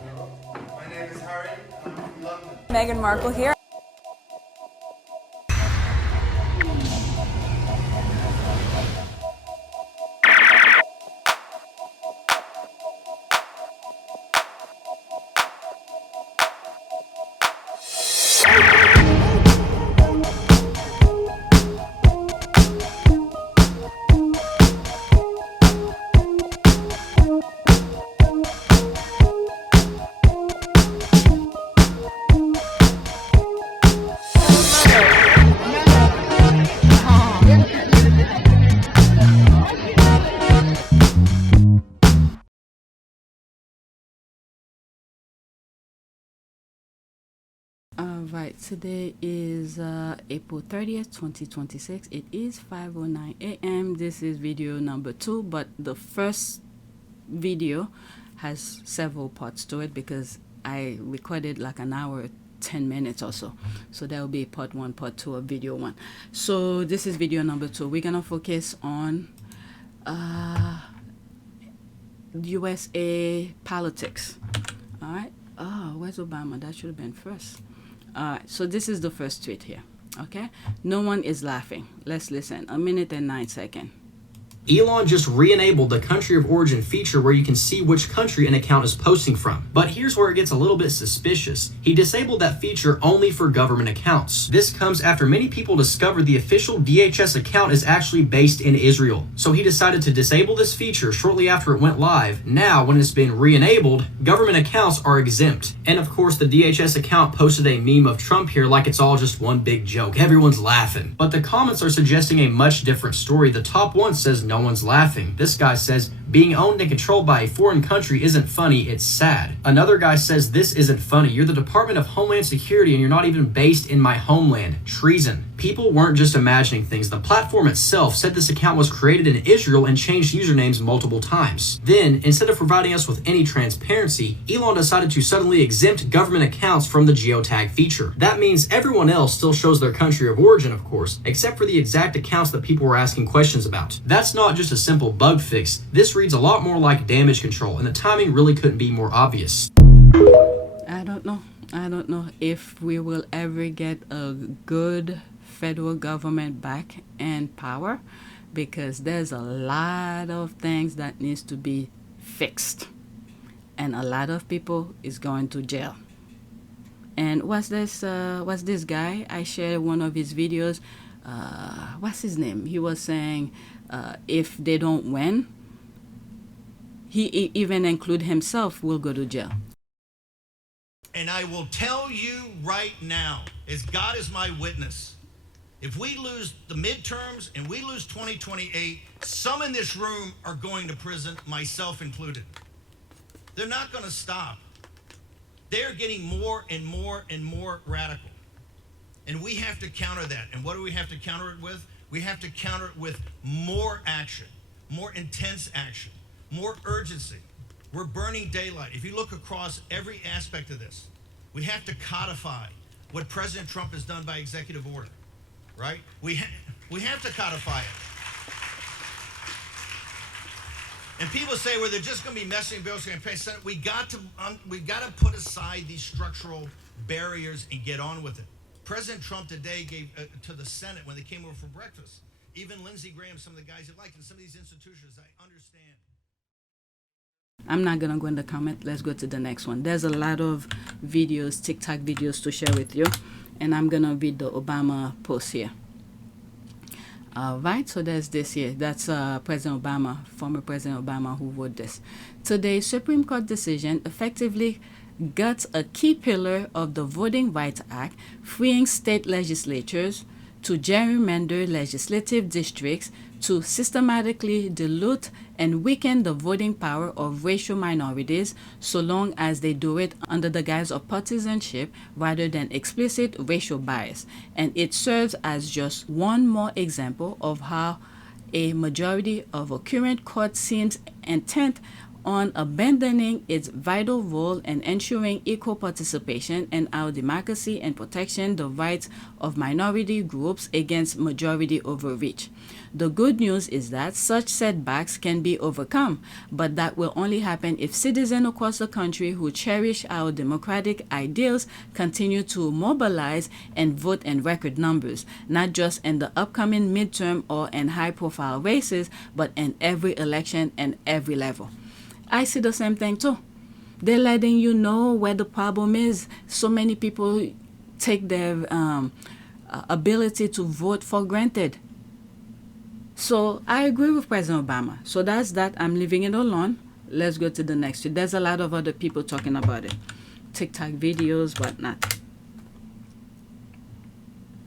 My name is Harry. I'm from London. Meghan Markle here. Alright, today is April 30th, 2026. It is 5:09 a.m. This is video number 2, but the first video has several parts to it because I recorded like an hour 10 minutes or so. So that will be part 1, part 2 of video 1. So this is video number 2. We're gonna focus on USA politics. Alright. Oh, where's Obama? That should have been first. Alright, so this is the first tweet here. Okay? No one is laughing. Let's listen. 1 minute and 9 seconds. Elon just re-enabled the country of origin feature where you can see which country an account is posting from. But here's where it gets a little bit suspicious. He disabled that feature only for government accounts. This comes after many people discovered the official DHS account is actually based in Israel. So he decided to disable this feature shortly after it went live. Now, when it's been re-enabled, government accounts are exempt. And of course, the DHS account posted a meme of Trump here like it's all just one big joke. Everyone's laughing. But the comments are suggesting a much different story. The top one says no one's laughing. This guy says, being owned and controlled by a foreign country isn't funny, it's sad. Another guy says, this isn't funny. You're the Department of Homeland Security and you're not even based in my homeland. Treason. People weren't just imagining things. The platform itself said this account was created in Israel and changed usernames multiple times. Then, instead of providing us with any transparency, Elon decided to suddenly exempt government accounts from the geotag feature. That means everyone else still shows their country of origin, of course, except for the exact accounts that people were asking questions about. That's not just a simple bug fix. This reads a lot more like damage control, and the timing really couldn't be more obvious. I don't know if we will ever get a good federal government back in power, because there's a lot of things that needs to be fixed, and a lot of people is going to jail. And what's this guy? I shared one of his videos. What's his name? He was saying if they don't win, he even include himself will go to jail. And I will tell you right now, as God is my witness, if we lose the midterms and we lose 2028, some in this room are going to prison, myself included. They're not going to stop. They're getting more and more and more radical. And we have to counter that. And what do we have to counter it with? We have to counter it with more action, more intense action, more urgency. We're burning daylight. If you look across every aspect of this, we have to codify what President Trump has done by executive order, right? We have to codify it. And people say, well, they're just going to be messing bills and pay Senate. We got to put aside these structural barriers and get on with it. President Trump today gave to the Senate when they came over for breakfast. Even Lindsey Graham, some of the guys he liked, and some of these institutions, I understand. I'm not gonna go in the comment. Let's go to the next one. There's a lot of videos, TikTok videos to share with you, and I'm gonna read the Obama post here. Right, so there's this here. That's President Obama, former President Obama, who wrote this. Today's Supreme Court decision effectively guts a key pillar of the Voting Rights Act, freeing state legislatures to gerrymander legislative districts to systematically dilute and weaken the voting power of racial minorities, so long as they do it under the guise of partisanship rather than explicit racial bias. And it serves as just one more example of how a majority of a current court seems intent on abandoning its vital role in ensuring equal participation in our democracy and protecting the rights of minority groups against majority overreach. The good news is that such setbacks can be overcome, but that will only happen if citizens across the country who cherish our democratic ideals continue to mobilize and vote in record numbers, not just in the upcoming midterm or in high-profile races, but in every election and every level. I see the same thing too. They're letting you know where the problem is. So many people take their ability to vote for granted. So I agree with President Obama. So that's that. I'm leaving it alone. Let's go to the next one. There's a lot of other people talking about it. TikTok videos, whatnot.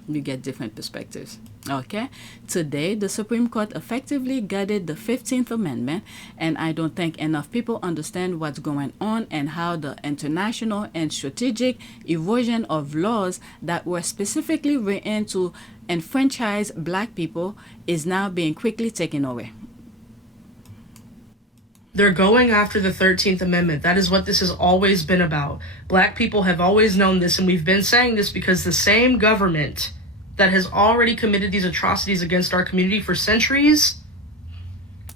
You get different perspectives. Okay, today the Supreme Court effectively gutted the 15th Amendment, and I don't think enough people understand what's going on and how the international and strategic erosion of laws that were specifically written to enfranchise black people is now being quickly taken away. They're going after the 13th Amendment. That is what this has always been about. Black people have always known this, and we've been saying this because the same government that has already committed these atrocities against our community for centuries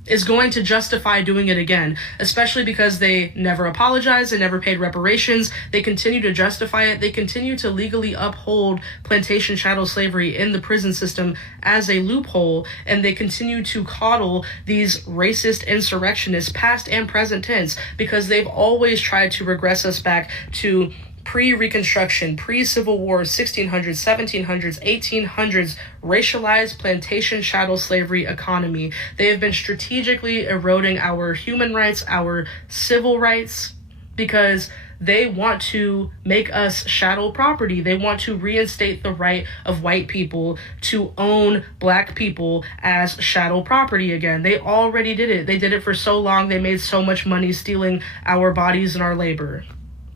is going to justify doing it again, especially because they never apologized, they never paid reparations, they continue to justify it, they continue to legally uphold plantation chattel slavery in the prison system as a loophole, and they continue to coddle these racist insurrectionists, past and present tense, because they've always tried to regress us back to pre-Reconstruction, pre-Civil War, 1600s, 1700s, 1800s, racialized plantation chattel slavery economy. They have been strategically eroding our human rights, our civil rights, because they want to make us chattel property. They want to reinstate the right of white people to own black people as chattel property again. They already did it. They did it for so long. They made so much money stealing our bodies and our labor.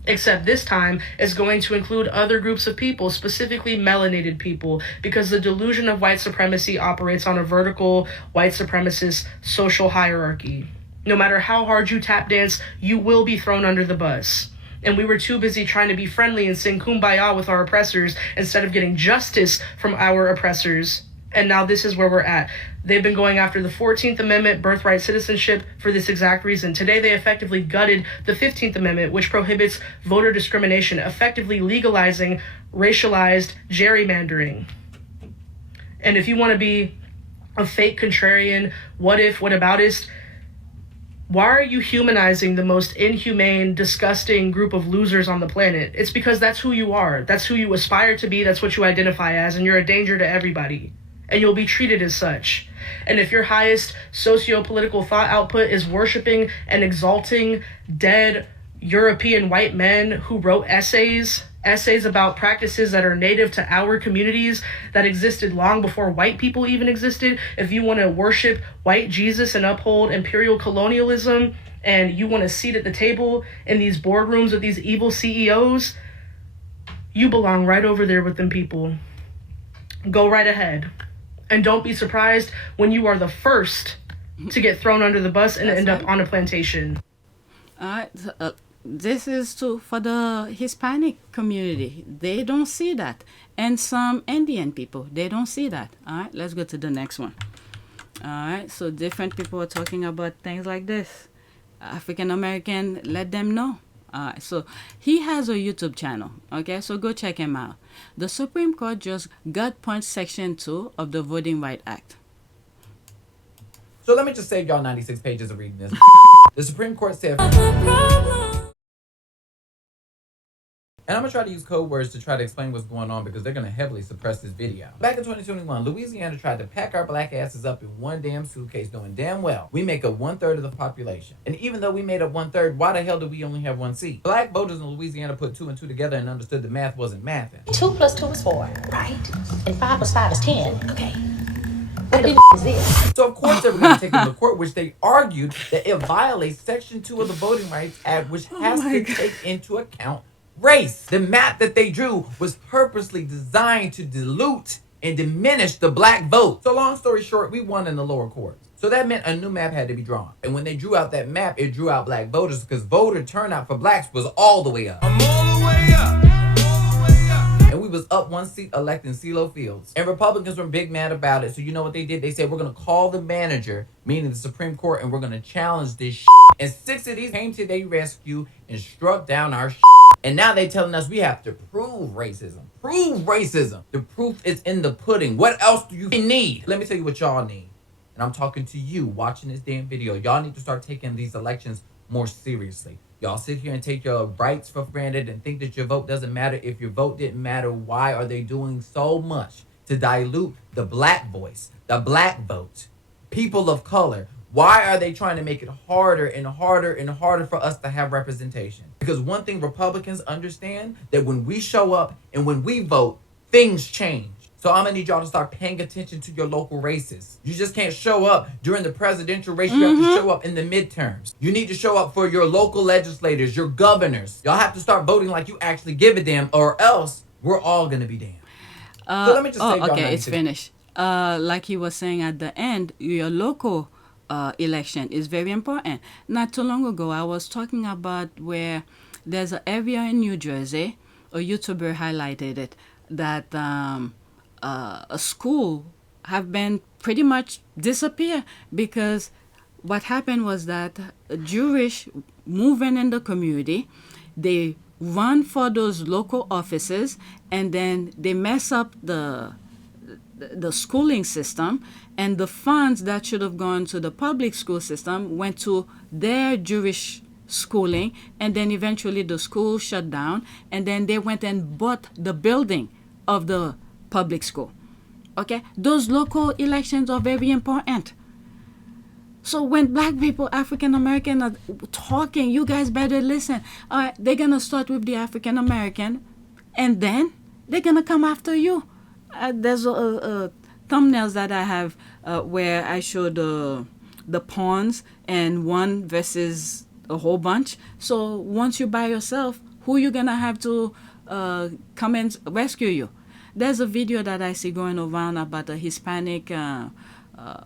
Except this time is going to include other groups of people, specifically melanated people, because the delusion of white supremacy operates on a vertical white supremacist social hierarchy. No matter how hard you tap dance, you will be thrown under the bus. And we were too busy trying to be friendly and sing kumbaya with our oppressors instead of getting justice from our oppressors. And now this is where we're at. They've been going after the 14th Amendment, birthright citizenship, for this exact reason. Today, they effectively gutted the 15th Amendment, which prohibits voter discrimination, effectively legalizing racialized gerrymandering. And if you want to be a fake contrarian, whataboutist, why are you humanizing the most inhumane, disgusting group of losers on the planet? It's because that's who you are. That's who you aspire to be. That's what you identify as, and you're a danger to everybody. And you'll be treated as such. And if your highest socio-political thought output is worshiping and exalting dead European white men who wrote essays about practices that are native to our communities that existed long before white people even existed, if you want to worship white Jesus and uphold imperial colonialism, and you want a seat at the table in these boardrooms with these evil CEOs, you belong right over there with them people. Go right ahead. And don't be surprised when you are the first to get thrown under the bus and end up on a plantation. All right. This is for the Hispanic community. They don't see that. And some Indian people, they don't see that. All right. Let's go to the next one. All right. So different people are talking about things like this. African American, let them know. So he has a YouTube channel, okay? So go check him out. The Supreme Court just gut punched Section 2 of the Voting Rights Act. So let me just save y'all 96 pages of reading this. The Supreme Court said... And I'm going to try to use code words to try to explain what's going on because they're going to heavily suppress this video. Back in 2021, Louisiana tried to pack our black asses up in one damn suitcase knowing damn well we make up 1/3 of the population. And even though we made up 1/3, why the hell do we only have one seat? Black voters in Louisiana put 2 and 2 together and understood the math wasn't mathing. 2 + 2 is 4, right? And 5 + 5 is 10. Okay. What the is this? So of course they were going to take them to court, which they argued that it violates Section 2 of the Voting Rights Act, which has to take into account race. The map that they drew was purposely designed to dilute and diminish the black vote. So long story short, we won in the lower courts. So that meant a new map had to be drawn. And when they drew out that map, it drew out black voters because voter turnout for blacks was all the way up. I'm all the way up. And we was up 1 seat electing CeeLo Fields. And Republicans were big mad about it. So you know what they did? They said, we're going to call the manager, meaning the Supreme Court, and we're going to challenge this shit. And 6 of these came to their rescue and struck down our shit. And now they telling us we have to prove racism. Prove racism. The proof is in the pudding. What else do you need? Let me tell you what y'all need. And I'm talking to you watching this damn video. Y'all need to start taking these elections more seriously. Y'all sit here and take your rights for granted and think that your vote doesn't matter. If your vote didn't matter, why are they doing so much to dilute the black voice, the black vote, people of color? Why are they trying to make it harder and harder and harder for us to have representation? Because one thing Republicans understand, that when we show up and when we vote, things change. So I'm going to need y'all to start paying attention to your local races. You just can't show up during the presidential race. You have to show up in the midterms. You need to show up for your local legislators, your governors. Y'all have to start voting like you actually give a damn, or else we're all going to be damned. So let me just say y'all okay, it's finished. Like he was saying at the end, your local election is very important. Not too long ago, I was talking about where there's an area in New Jersey, a YouTuber highlighted it, that a school have been pretty much disappear because what happened was that Jewish moving in the community, they run for those local offices and then they mess up the schooling system, and the funds that should have gone to the public school system went to their Jewish schooling, and then eventually the school shut down, and then they went and bought the building of the public school. Okay, those local elections are very important. So when black people, African American are talking, you guys better listen. All right, they're gonna start with the African American, and then they're gonna come after you. There's thumbnails that I have where I show the pawns and one versus a whole bunch. So once you're by yourself, who you gonna have to come and rescue you? There's a video that I see going around about a Hispanic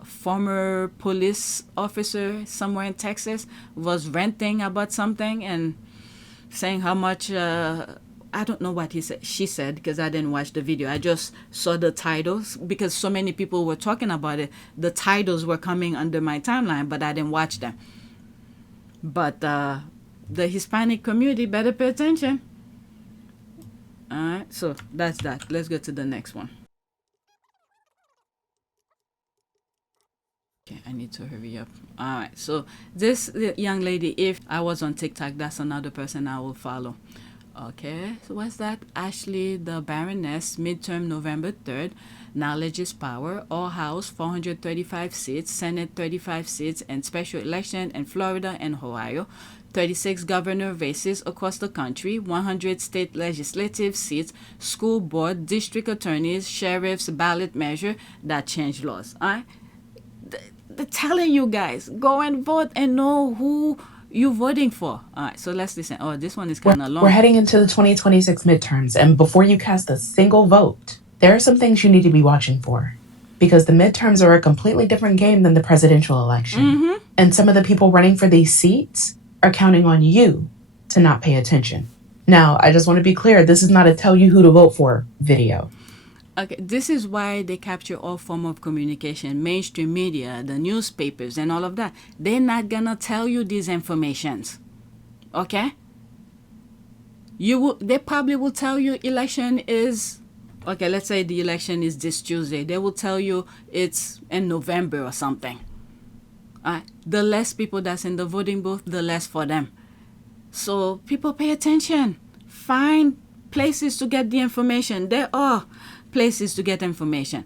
former police officer somewhere in Texas was ranting about something and saying how much, I don't know what she said because I didn't watch the video. I just saw the titles because so many people were talking about it. The titles were coming under my timeline, but I didn't watch them. But the Hispanic community better pay attention. All right, so that's that. Let's go to the next one. Okay, I need to hurry up. All right, so this young lady, if I was on TikTok, that's another person I will follow. Okay, so what's that? Ashley the Baroness, midterm November 3rd. Knowledge is power. All House, 435 seats. Senate, 35 seats. And special election in Florida and Ohio. 36 governor races across the country, 100 state legislative seats, school board, district attorneys, sheriffs, ballot measure that change laws. All right? They're telling you guys, go and vote and know who you're voting for. All right, so let's listen. Oh, this one is kind of long. We're heading into the 2026 midterms, and before you cast a single vote, there are some things you need to be watching for. Because the midterms are a completely different game than the presidential election. And some of the people running for these seats are counting on you to not pay attention. Now, I just want to be clear, this is not a tell you who to vote for video. Okay, this is why they capture all form of communication, mainstream media, the newspapers, and all of that. They're not gonna tell you these informations, okay? They probably will tell you election is, okay, let's say the election is this Tuesday. They will tell you it's in November or something. The less people that's in the voting booth, the less for them. So people pay attention. Find places to get the information. There are places to get information.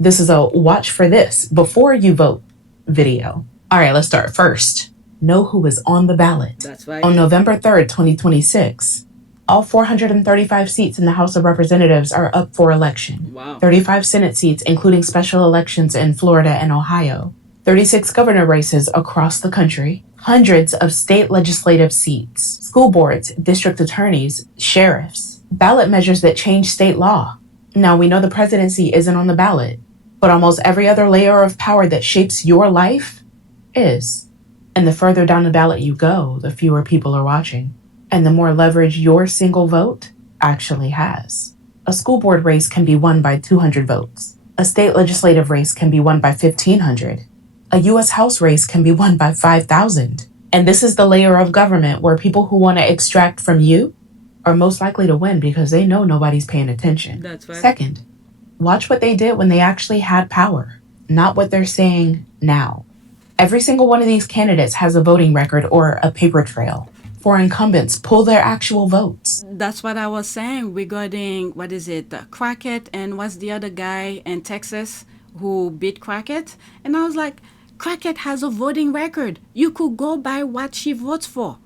This is a watch for this before you vote video. All right, let's start first. Know who is on the ballot. That's right. On November 3rd, 2026, all 435 seats in the House of Representatives are up for election. Wow. 35 Senate seats, including special elections in Florida and Ohio. 36 governor races across the country. Hundreds of state legislative seats. School boards, district attorneys, sheriffs. Ballot measures that change state law. Now, we know the presidency isn't on the ballot, But almost every other layer of power that shapes your life is. And the further down the ballot you go, the fewer people are watching, and the more leverage your single vote actually has. A school board race can be won by 200 votes. A state legislative race can be won by 1,500. A U.S. House race can be won by 5,000. And this is the layer of government where people who want to extract from you are most likely to win because they know nobody's paying attention. That's right. Second, watch what they did when they actually had power, not what they're saying now. Every single one of these candidates has a voting record or a paper trail. For incumbents, pull their actual votes. That's what I was saying regarding, Crockett, and what's the other guy in Texas who beat Crockett? And I was like, Crockett has a voting record. You could go by what she votes for.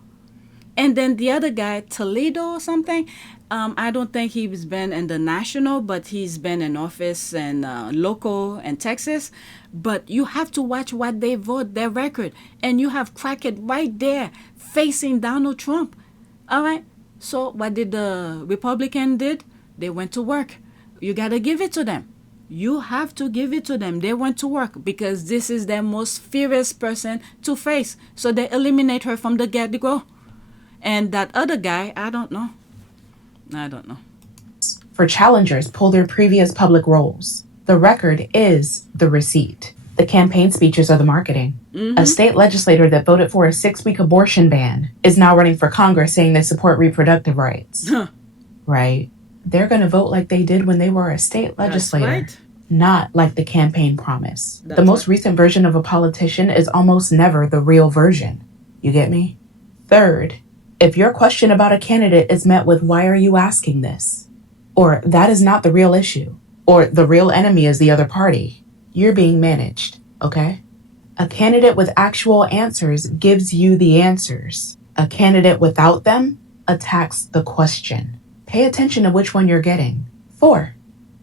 And then the other guy, Toledo or something, I don't think he's been in the national, but he's been in office and local in Texas. But you have to watch what they vote, their record. And you have Crockett right there facing Donald Trump. All right. So what did the Republican did? They went to work. You got to give it to them. You have to give it to them. They went to work because this is their most fierce person to face. So they eliminate her from the get-go. And that other guy, I don't know. For challengers, pull their previous public roles. The record is the receipt. The campaign speeches are the marketing. A state legislator that voted for a 6-week abortion ban is now running for Congress saying they support reproductive rights. Right? They're going to vote like they did when they were a state legislator. That's right. Not like the campaign promise. That's the most right. recent version of a politician is almost never the real version. You get me? Third, if your question about a candidate is met with, "Why are you asking this?" or "That is not the real issue," or "The real enemy is the other party," you're being managed, okay? A candidate with actual answers gives you the answers. A candidate without them attacks the question. Pay attention to which one you're getting. 4,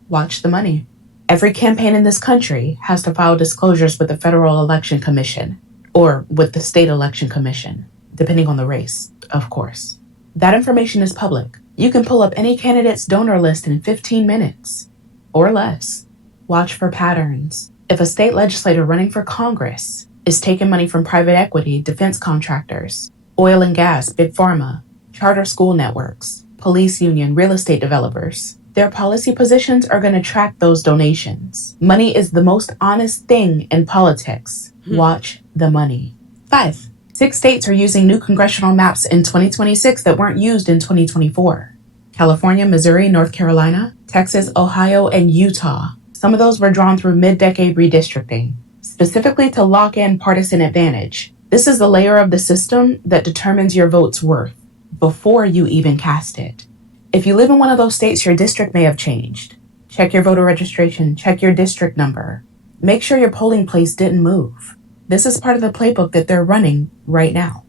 watch the money. Every campaign in this country has to file disclosures with the Federal Election Commission or with the State Election Commission, depending on the race, of course. That information is public. You can pull up any candidate's donor list in 15 minutes or less. Watch for patterns. If a state legislator running for Congress is taking money from private equity, defense contractors, oil and gas, big pharma, charter school networks, police union, real estate developers, their policy positions are going to track those donations. Money is the most honest thing in politics. Watch the money. 5, 6 states are using new congressional maps in 2026 that weren't used in 2024. California, Missouri, North Carolina, Texas, Ohio, and Utah. Some of those were drawn through mid-decade redistricting, specifically to lock in partisan advantage. This is the layer of the system that determines your vote's worth before you even cast it. If you live in one of those states, your district may have changed. Check your voter registration, check your district number. Make sure your polling place didn't move. This is part of the playbook that they're running right now.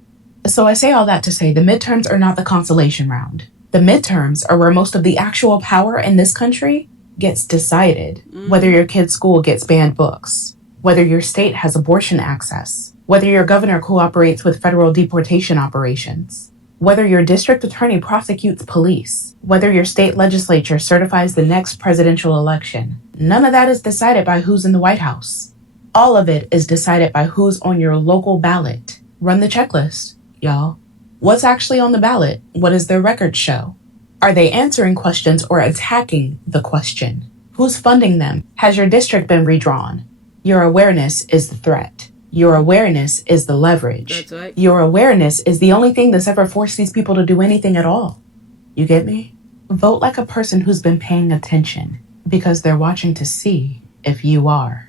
So I say all that to say the midterms are not the consolation round. The midterms are where most of the actual power in this country gets decided. Whether your kid's school gets banned books, whether your state has abortion access, whether your governor cooperates with federal deportation operations, whether your district attorney prosecutes police, whether your state legislature certifies the next presidential election. None of that is decided by who's in the White House. All of it is decided by who's on your local ballot. Run the checklist, y'all. What's actually on the ballot? What does their record show? Are they answering questions or attacking the question? Who's funding them? Has your district been redrawn? Your awareness is the threat. Your awareness is the leverage. That's right. Your awareness is the only thing that's ever forced these people to do anything at all. You get me? Vote like a person who's been paying attention because they're watching to see if you are.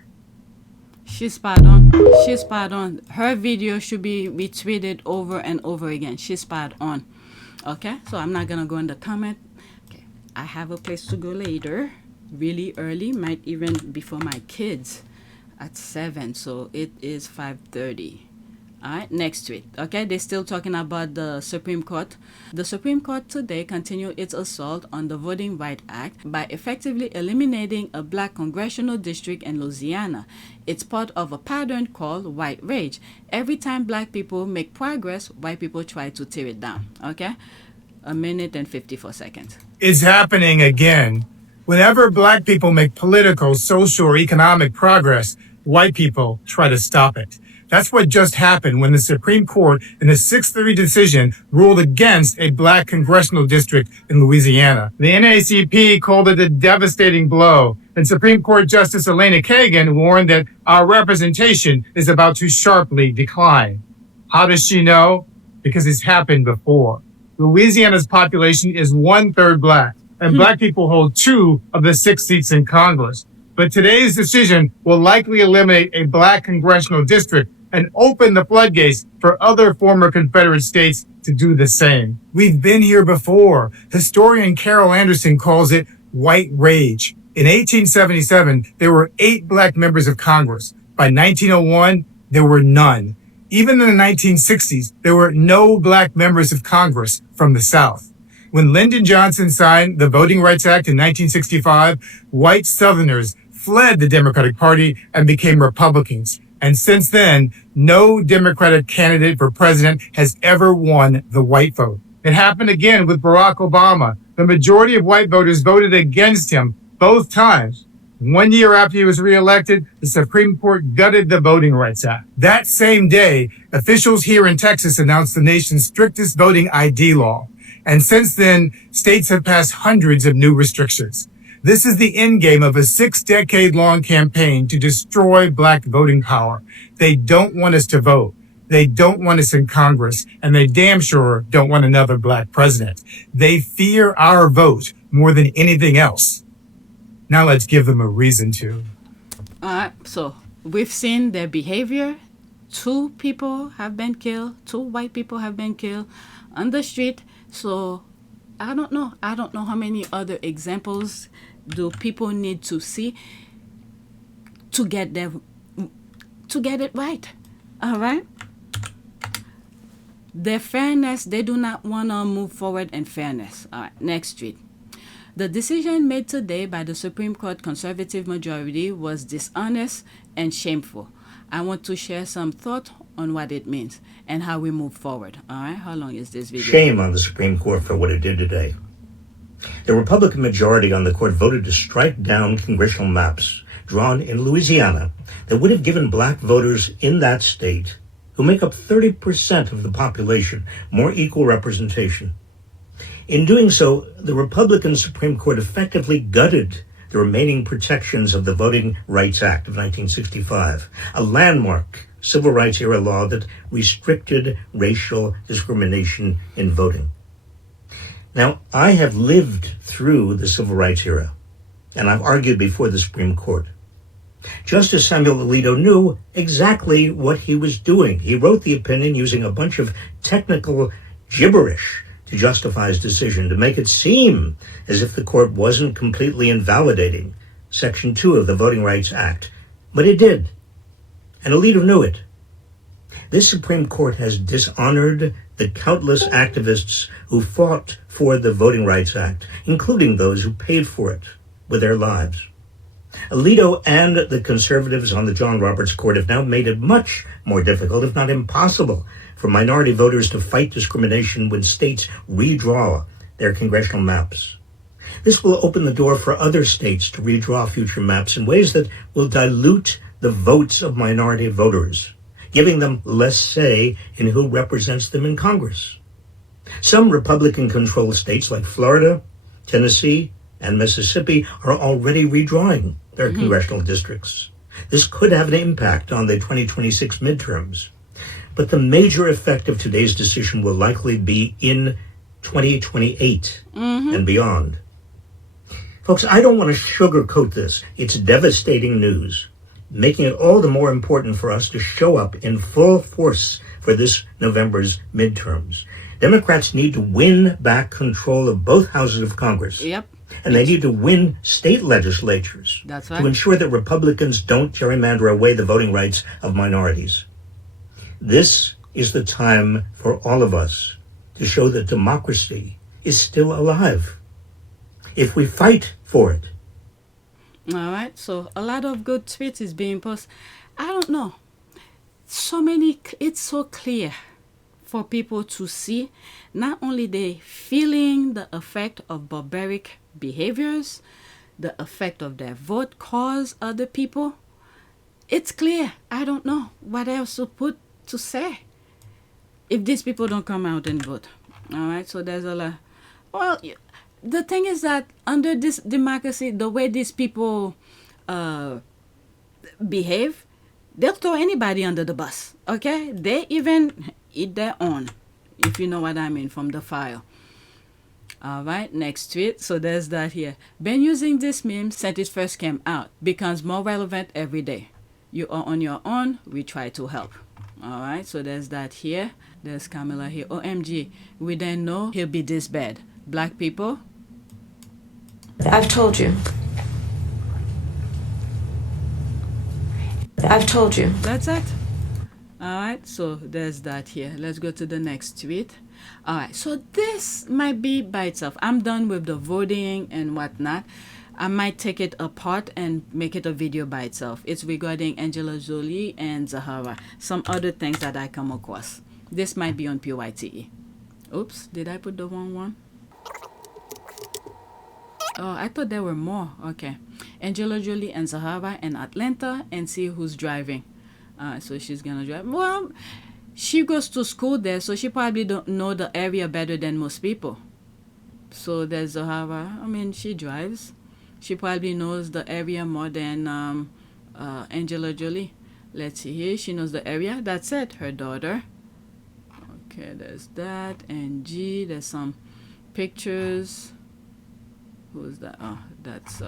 She's spot on. She's spot on. Her video should be retweeted over and over again. She's spot on. Okay, so I'm not gonna go in the comment. Okay, I have a place to go later, really early, might even before my kids at 7. So it is 5:30. All right, next tweet. Okay, they're still talking about the Supreme Court. The Supreme Court today continued its assault on the Voting Rights Act by effectively eliminating a black congressional district in Louisiana. It's part of a pattern called white rage. Every time black people make progress, white people try to tear it down. Okay, 1 minute and 54 seconds. It's happening again. Whenever black people make political, social, or economic progress, white people try to stop it. That's what just happened when the Supreme Court in a 6-3 decision ruled against a black congressional district in Louisiana. The NAACP called it a devastating blow, and Supreme Court Justice Elena Kagan warned that our representation is about to sharply decline. How does she know? Because it's happened before. Louisiana's population is 1/3 black, and black people hold 2 of the 6 seats in Congress. But today's decision will likely eliminate a black congressional district and open the floodgates for other former Confederate states to do the same. We've been here before. Historian Carol Anderson calls it white rage. In 1877, there were 8 black members of Congress. By 1901, there were none. Even in the 1960s, there were no black members of Congress from the South. When Lyndon Johnson signed the Voting Rights Act in 1965, white Southerners fled the Democratic Party and became Republicans. And since then, no Democratic candidate for president has ever won the white vote. It happened again with Barack Obama. The majority of white voters voted against him both times. 1 year after he was reelected, the Supreme Court gutted the Voting Rights Act. That same day, officials here in Texas announced the nation's strictest voting ID law. And since then, states have passed hundreds of new restrictions. This is the endgame of a 6-decade-long campaign to destroy black voting power. They don't want us to vote. They don't want us in Congress, and they damn sure don't want another black president. They fear our vote more than anything else. Now let's give them a reason to. So we've seen their behavior. 2 people have been killed. 2 white people have been killed on the street. So I don't know how many other examples do people need to see to get it right. All right. Their fairness, they do not want to move forward in fairness. All right, next tweet. The decision made today by the Supreme Court conservative majority was dishonest and shameful. I want to share some thought on what it means and how we move forward. All right, how long is this video? Shame on the Supreme Court for what it did today. The Republican majority on the court voted to strike down congressional maps drawn in Louisiana that would have given black voters in that state, who make up 30% of the population, more equal representation. In doing so, the Republican Supreme Court effectively gutted the remaining protections of the Voting Rights Act of 1965, a landmark civil rights era law that restricted racial discrimination in voting. Now, I have lived through the civil rights era, and I've argued before the Supreme Court. Justice Samuel Alito knew exactly what he was doing. He wrote the opinion using a bunch of technical gibberish to justify his decision, to make it seem as if the court wasn't completely invalidating Section 2 of the Voting Rights Act. But it did, and Alito knew it. This Supreme Court has dishonored the countless activists who fought for the Voting Rights Act, including those who paid for it with their lives. Alito and the conservatives on the John Roberts Court have now made it much more difficult, if not impossible, for minority voters to fight discrimination when states redraw their congressional maps. This will open the door for other states to redraw future maps in ways that will dilute the votes of minority voters, giving them less say in who represents them in Congress. Some Republican-controlled states like Florida, Tennessee, and Mississippi are already redrawing their congressional districts. This could have an impact on the 2026 midterms. But the major effect of today's decision will likely be in 2028 and beyond. Folks, I don't want to sugarcoat this. It's devastating news, making it all the more important for us to show up in full force for this November's midterms. Democrats need to win back control of both houses of Congress. Yep. And they need to win state legislatures to ensure that Republicans don't gerrymander away the voting rights of minorities. This is the time for all of us to show that democracy is still alive, if we fight for it. All right, so a lot of good tweets is being posted. I don't know. It's so clear for people to see not only they feeling the effect of barbaric behaviors, the effect of their vote cause other people, it's clear. I don't know what else to say if these people don't come out and vote. All right, so there's a lot. Well, the thing is that under this democracy, the way these people behave, they'll throw anybody under the bus. Okay, they even eat their own, if you know what I mean, from the file. All right, next tweet. So there's that here. Been using this meme since it first came out. Becomes more relevant every day. You are on your own. We try to help. All right, so there's that here. There's Kamala here. OMG, we didn't know he'll be this bad. Black people. I've told you. I've told you. That's it. All right, so there's that here. Let's go to the next tweet. All right, so this might be by itself. I'm done with the voting and whatnot. I might take it apart and make it a video by itself. It's regarding Angelina Jolie and Zahara. Some other things that I come across. This might be on PYTE. Oops, did I put the wrong one? Oh, I thought there were more. Okay. Angelina Jolie and Zahara in Atlanta, and see who's driving. So she's gonna drive. Well, she goes to school there, so she probably don't know the area better than most people. So there's Zahara. I mean, she drives. She probably knows the area more than Angelina Jolie. Let's see here. She knows the area. That's it. Her daughter. Okay, there's that. And G. There's some pictures. Who's that? Oh, that's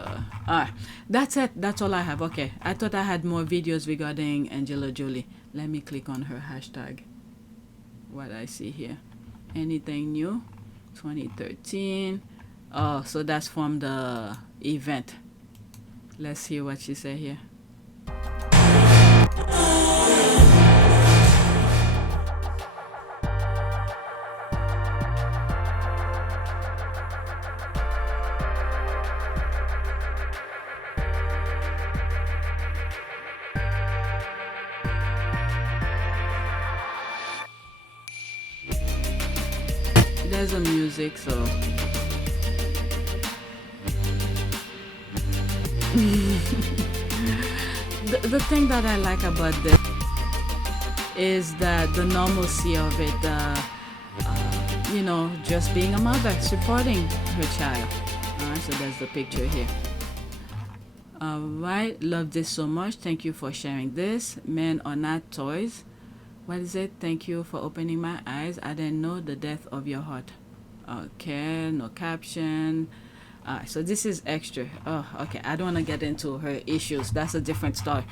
that's it. That's all I have. Okay, I thought I had more videos regarding Angelina Jolie. Let me click on her hashtag. What I see here. Anything new? 2013. Oh, so that's from the event. Let's hear what she said here. There's a music, so the thing that I like about this is that the normalcy of it, you know, just being a mother, supporting her child. Alright, so there's the picture here. Alright, love this so much. Thank you for sharing this. Men are not toys. What is it? Thank you for opening my eyes. I didn't know the depth of your heart. Okay, no caption. So this is extra. Oh, okay. I don't want to get into her issues. That's a different story.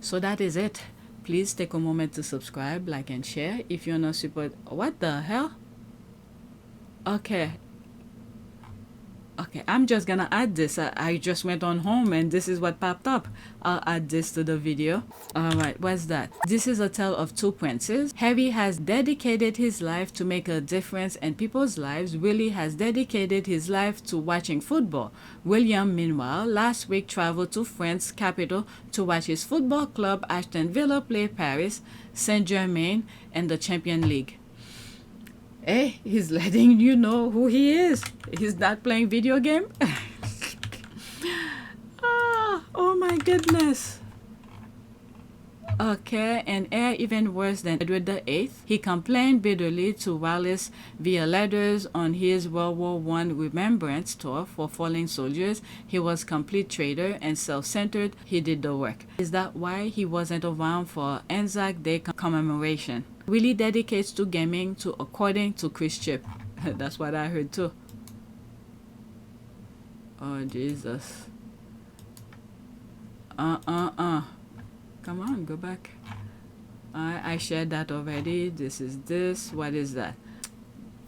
So that is it. Please take a moment to subscribe, like, and share. If you're not support, what the hell? Okay. Okay, I'm just gonna add this. I just went on home and this is what popped up. I'll add this to the video. Alright, what's that? This is a tale of two princes. Harry has dedicated his life to make a difference in people's lives. Willie has dedicated his life to watching football. William, meanwhile, last week traveled to France's capital to watch his football club Aston Villa play Paris Saint-Germain in the Champions League. Hey, he's letting you know who he is. He's not playing video game. Oh my goodness. Okay, and even worse than Edward VIII, he complained bitterly to Wallace via letters on his World War I remembrance tour for fallen soldiers. He was a complete traitor and self-centered. He did the work. Is that why he wasn't around for Anzac Day commemoration? Willie dedicates to gaming to according to Chris Chip. That's what I heard too. Oh Jesus. Come on, go back. I shared that already. This is this. What is that?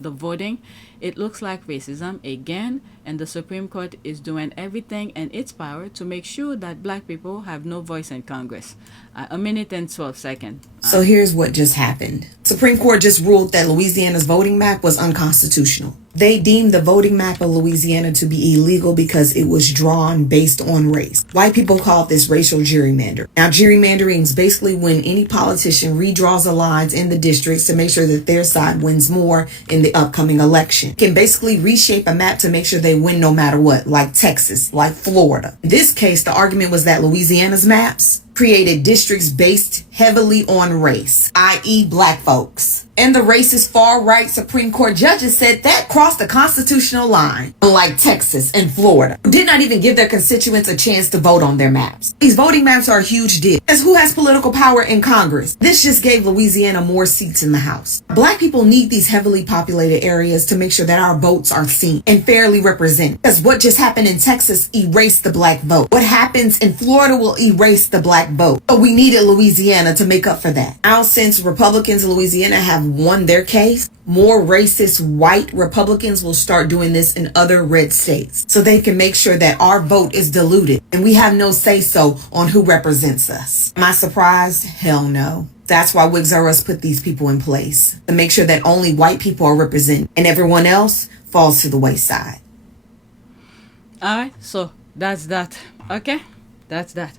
The voting. It looks like racism again, and the Supreme Court is doing everything in its power to make sure that black people have no voice in Congress. 1 minute and 12 seconds. So here's what just happened. Supreme Court just ruled that Louisiana's voting map was unconstitutional. They deemed the voting map of Louisiana to be illegal because it was drawn based on race. White people call this racial gerrymandering. Now, gerrymandering is basically when any politician redraws the lines in the districts to make sure that their side wins more in the upcoming election. Can basically reshape a map to make sure they win no matter what, like Texas, like Florida. In this case, the argument was that Louisiana's maps created districts based heavily on race, i.e. black folks. And the racist far-right Supreme Court judges said that crossed the constitutional line, unlike Texas and Florida, who did not even give their constituents a chance to vote on their maps. These voting maps are a huge deal, as who has political power in Congress? This just gave Louisiana more seats in the House. Black people need these heavily populated areas to make sure that our votes are seen and fairly represented. Because what just happened in Texas erased the black vote. What happens in Florida will erase the black vote. But we needed Louisiana to make up for that. Now, since Republicans in Louisiana have won their case, more racist white Republicans will start doing this in other red states so they can make sure that our vote is diluted and we have no say-so on who represents us. Am I surprised? Hell no. That's why Wigs R Us put these people in place, to make sure that only white people are represented and everyone else falls to the wayside. Alright, so that's that. Okay, that's that.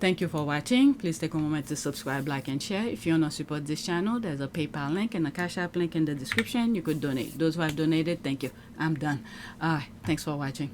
Thank you for watching. Please take a moment to subscribe, like, and share. If you want to support this channel, there's a PayPal link and a Cash App link in the description. You could donate. Those who have donated, thank you. I'm done. Alright, thanks for watching.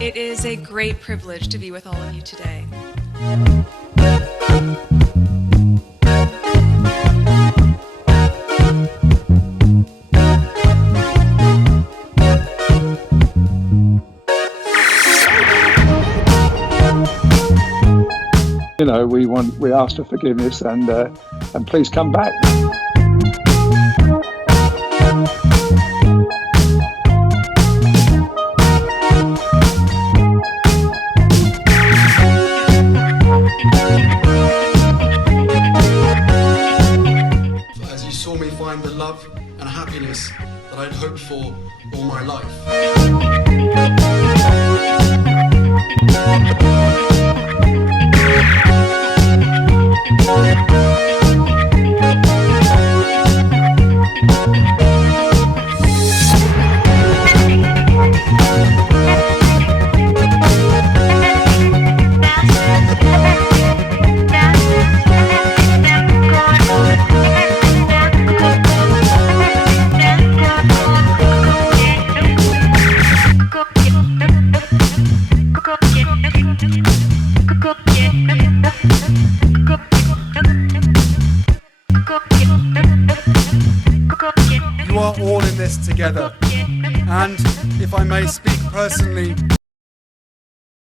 It is a great privilege to be with all of you today. You know, we ask for forgiveness and please come back. As you saw me find the love and happiness that I'd hoped for all my life. You are all in this together, and if I may speak personally,